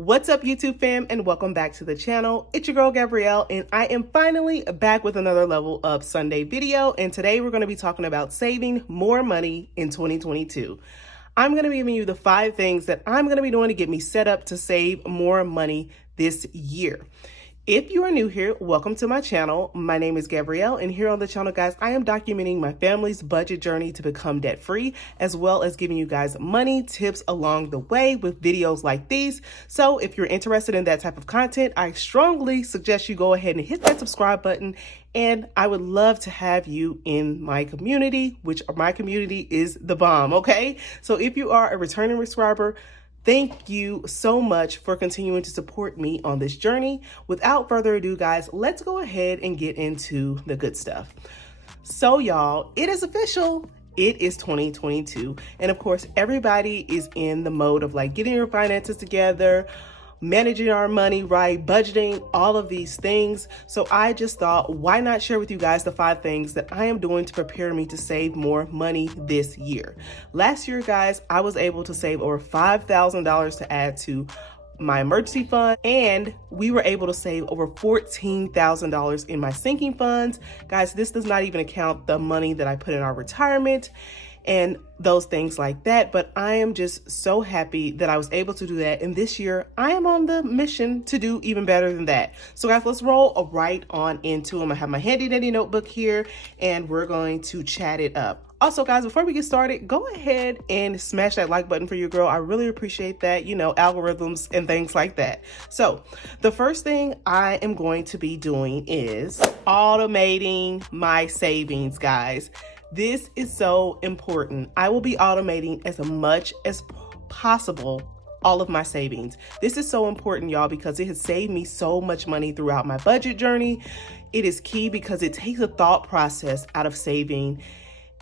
What's up, YouTube fam, and welcome back to the channel. It's your girl Gabrielle, and I am finally back with another Level Up Sunday video. And today we're going to be talking about saving more money in 2022. I'm going to be giving you the 5 things that I'm going to be doing to get me set up to save more money this year. If you are new here, welcome to my channel. My name is Gabrielle, and here on the channel, guys, I am documenting my family's budget journey to become debt-free, as well as giving you guys money tips along the way with videos like these. So if you're interested in that type of content, I strongly suggest you go ahead and hit that subscribe button, and I would love to have you in my community, which my community is the bomb, okay? So if you are a returning subscriber, thank you so much for continuing to support me on this journey. Without further ado, guys, let's go ahead and get into the good stuff. So y'all, it is official. It is 2022. And of course, everybody is in the mode of like getting your finances together, managing our money, right? Budgeting, all of these things. So I just thought, why not share with you guys the 5 things that I am doing to prepare me to save more money this year. Last year, guys, I was able to save over $5,000 to add to my emergency fund, and we were able to save over $14,000 in my sinking funds. Guys, this does not even account the money that I put in our retirement and those things like that. But I am just so happy that I was able to do that. And this year I am on the mission to do even better than that. So guys, let's roll right on into them. I have my handy dandy notebook here and we're going to chat it up. Also, guys, before we get started, go ahead and smash that like button for your girl. I really appreciate that, you know, algorithms and things like that. So the first thing I am going to be doing is automating my savings, guys. This is so important. I will be automating as much as possible all of my savings. This is so important, y'all, because it has saved me so much money throughout my budget journey. It is key because it takes the thought process out of saving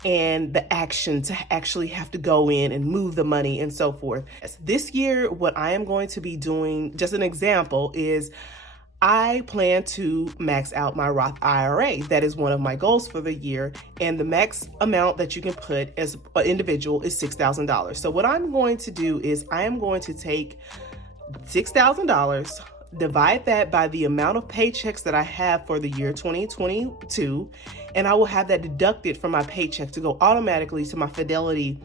and the action to actually have to go in and move the money and so forth. This year, what I am going to be doing, just an example, is I plan to max out my Roth IRA. That is one of my goals for the year. And the max amount that you can put as an individual is $6,000. So what I'm going to do is I am going to take $6,000, divide that by the amount of paychecks that I have for the year 2022, and I will have that deducted from my paycheck to go automatically to my Fidelity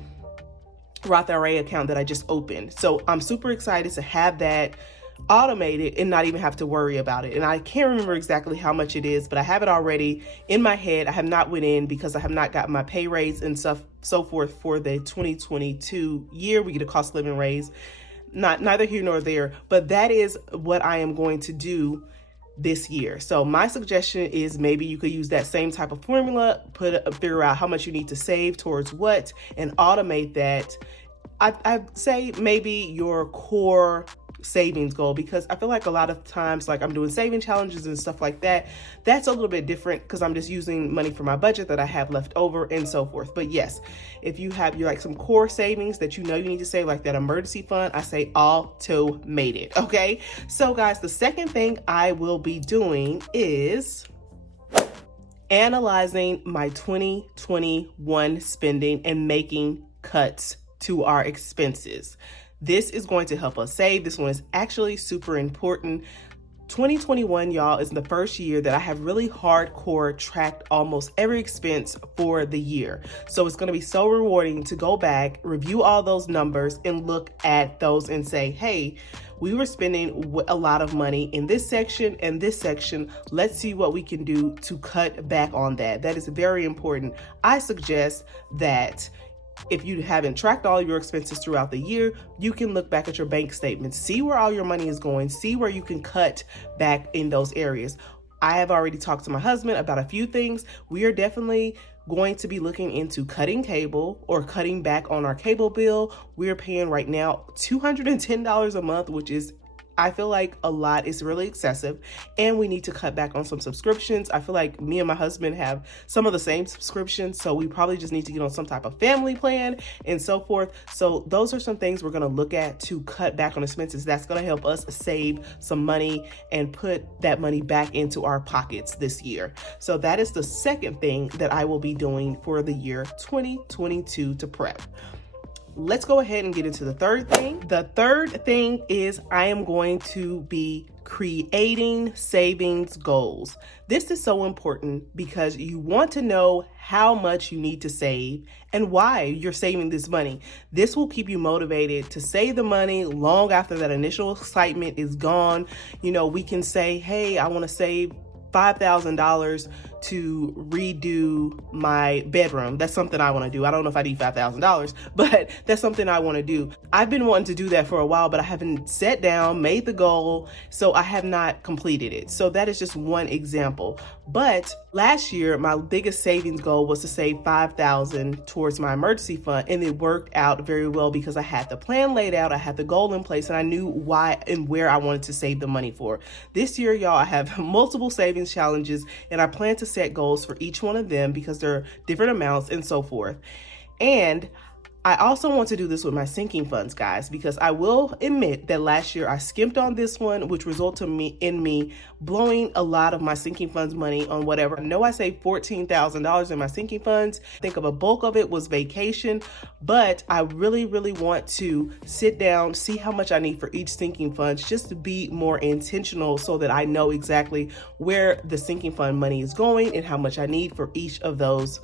Roth IRA account that I just opened. So I'm super excited to have that automated and not even have to worry about it. And I can't remember exactly how much it is, but I have it already in my head. I have not went in because I have not gotten my pay raise and stuff, so forth for the 2022 year. We get a cost of living raise, neither here nor there, but that is what I am going to do this year. So my suggestion is maybe you could use that same type of formula, figure out how much you need to save towards what, and automate that. I'd say maybe your core savings goal, because I feel like a lot of times, like I'm doing saving challenges and stuff like that, that's a little bit different because I'm just using money for my budget that I have left over and so forth. But yes, if you have like some core savings that you know you need to save, like that emergency fund, I say automate it. Okay, so guys, the second thing I will be doing is analyzing my 2021 spending and making cuts to our expenses. This is going to help us save. This one is actually super important. 2021, y'all, is the first year that I have really hardcore tracked almost every expense for the year. So it's going to be so rewarding to go back, review all those numbers, and look at those and say, hey, we were spending a lot of money in this section and this section. Let's see what we can do to cut back on that. That is very important. I suggest that if you haven't tracked all your expenses throughout the year, you can look back at your bank statements, see where all your money is going, see where you can cut back in those areas. I have already talked to my husband about a few things. We are definitely going to be looking into cutting cable or cutting back on our cable bill. We're paying right now $210 a month, which is, I feel like a lot is really excessive, and we need to cut back on some subscriptions. I feel like me and my husband have some of the same subscriptions, so we probably just need to get on some type of family plan and so forth. So those are some things we're going to look at to cut back on expenses. That's going to help us save some money and put that money back into our pockets this year. So that is the second thing that I will be doing for the year 2022 to prep. let's go ahead and get into the third thing. The third thing is I am going to be creating savings goals. This is so important because you want to know how much you need to save and why you're saving this money. This will keep you motivated to save the money long after that initial excitement is gone. You know, we can say, hey, I want to save $5,000 to redo my bedroom. That's something I want to do. I don't know if I need $5,000, but that's something I want to do. I've been wanting to do that for a while, but I haven't sat down, made the goal, so I have not completed it. So that is just one example. But last year, my biggest savings goal was to save $5,000 towards my emergency fund, and it worked out very well because I had the plan laid out, I had the goal in place, and I knew why and where I wanted to save the money for. This year, y'all, I have multiple savings challenges, and I plan to set goals for each one of them because they're different amounts and so forth. And I also want to do this with my sinking funds, guys, because I will admit that last year I skimped on this one, which resulted in me blowing a lot of my sinking funds money on whatever. I know I saved $14,000 in my sinking funds. I think of a bulk of it was vacation, but I really want to sit down, see how much I need for each sinking funds, just to be more intentional so that I know exactly where the sinking fund money is going and how much I need for each of those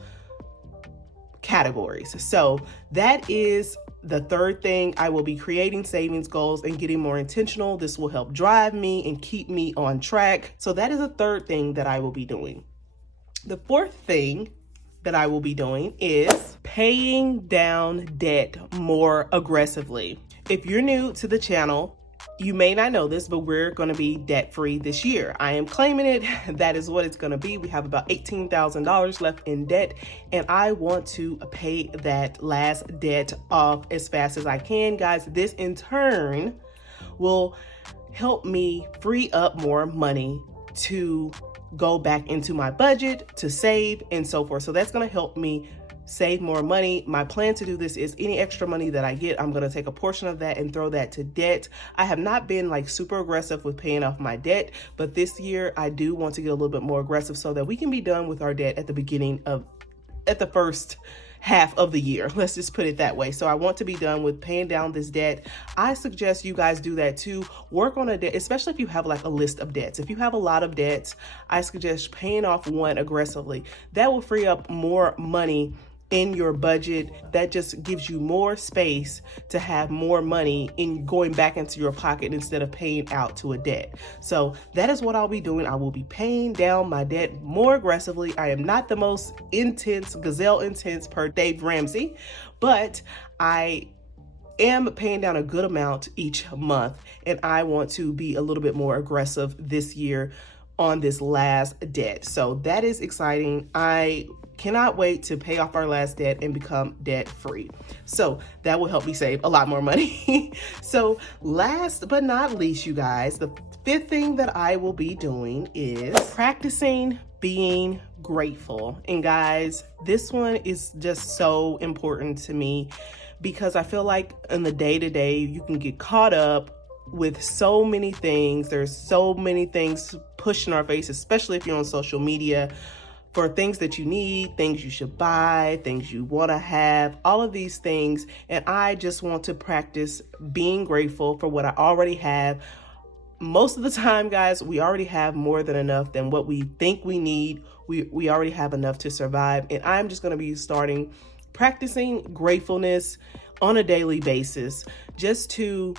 categories. So that is the third thing. I will be creating savings goals and getting more intentional. This will help drive me and keep me on track. So that is the third thing that I will be doing. The fourth thing that I will be doing is paying down debt more aggressively. If you're new to the channel, you may not know this, but we're going to be debt-free this year. I am claiming it. That is what it's going to be. We have about $18,000 left in debt, and I want to pay that last debt off as fast as I can, guys. This in turn will help me free up more money to go back into my budget, to save, and so forth. So that's going to help me save more money. My plan to do this is any extra money that I get, I'm going to take a portion of that and throw that to debt. I have not been like super aggressive with paying off my debt, but this year I do want to get a little bit more aggressive so that we can be done with our debt at the first half of the year. Let's just put it that way. So I want to be done with paying down this debt. I suggest you guys do that too. Work on a debt, especially if you have like a list of debts. If you have a lot of debts, I suggest paying off one aggressively. That will free up more money in your budget. That just gives you more space to have more money in going back into your pocket instead of paying out to a debt. So that is what I'll be doing. I will be paying down my debt more aggressively. I am not the most gazelle intense per Dave Ramsey, but I am paying down a good amount each month, and I want to be a little bit more aggressive this year on this last debt. So that is exciting. I cannot wait to pay off our last debt and become debt free. So that will help me save a lot more money. So last but not least, you guys, the fifth thing that I will be doing is practicing being grateful. And guys, this one is just so important to me because I feel like in the day-to-day, you can get caught up with so many things. There's so many things pushed in our face, especially if you're on social media, for things that you need, things you should buy, things you want to have, all of these things. And I just want to practice being grateful for what I already have. Most of the time, guys, we already have more than enough than what we think we need. We already have enough to survive. And I'm just going to be starting practicing gratefulness on a daily basis, just to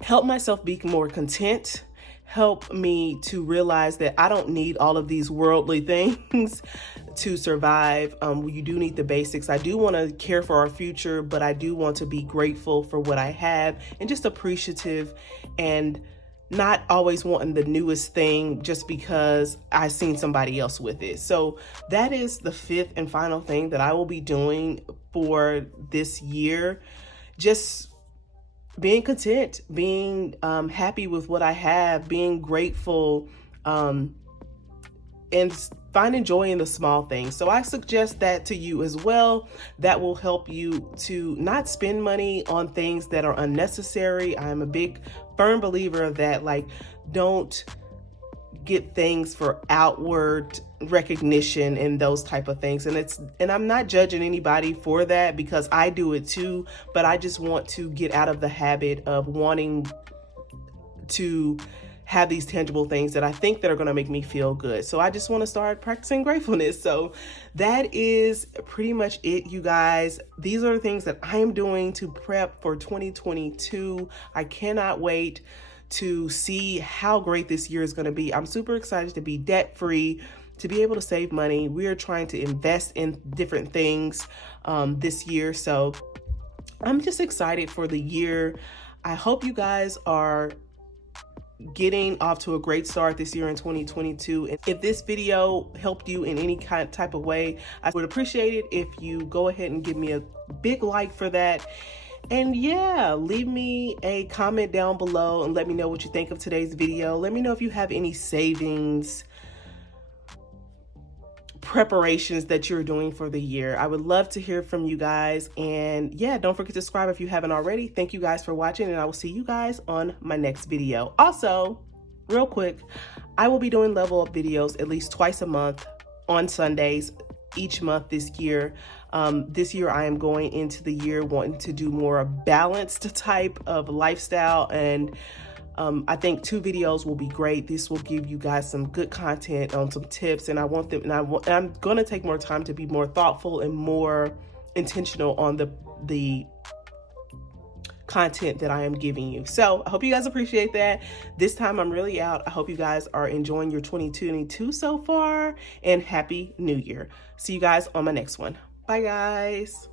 help myself be more content, help me to realize that I don't need all of these worldly things to survive. You do need the basics. I do want to care for our future, but I do want to be grateful for what I have and just appreciative and not always wanting the newest thing just because I've seen somebody else with it. So that is the fifth and final thing that I will be doing for this year. Just being content, being happy with what I have, being grateful, and finding joy in the small things. So I suggest that to you as well. That will help you to not spend money on things that are unnecessary. I'm a big firm believer of that. Like, don't get things for outward recognition and those type of things. And I'm not judging anybody for that, because I do it too, but I just want to get out of the habit of wanting to have these tangible things that I think that are going to make me feel good. So I just want to start practicing gratefulness. So that is pretty much it, you guys. These are the things that I am doing to prep for 2022. I cannot wait to see how great this year is going to be. I'm super excited to be debt free, to be able to save money. We are trying to invest in different things this year. So I'm just excited for the year. I hope you guys are getting off to a great start this year in 2022. And if this video helped you in any type of way, I would appreciate it if you go ahead and give me a big like for that. And yeah, leave me a comment down below and let me know what you think of today's video. Let me know if you have any savings preparations that you're doing for the year. I would love to hear from you guys. And yeah, don't forget to subscribe if you haven't already. Thank you guys for watching, and I will see you guys on my next video. Also, real quick, I will be doing level up videos at least twice a month on Sundays each month this year. This year I am going into the year wanting to do more balanced type of lifestyle, and I think 2 videos will be great. This will give you guys some good content on some tips, and I'm going to take more time to be more thoughtful and more intentional on the content that I am giving you. So I hope you guys appreciate that. This time I'm really out. I hope you guys are enjoying your 2022 so far, and Happy New Year. See you guys on my next one. Bye guys.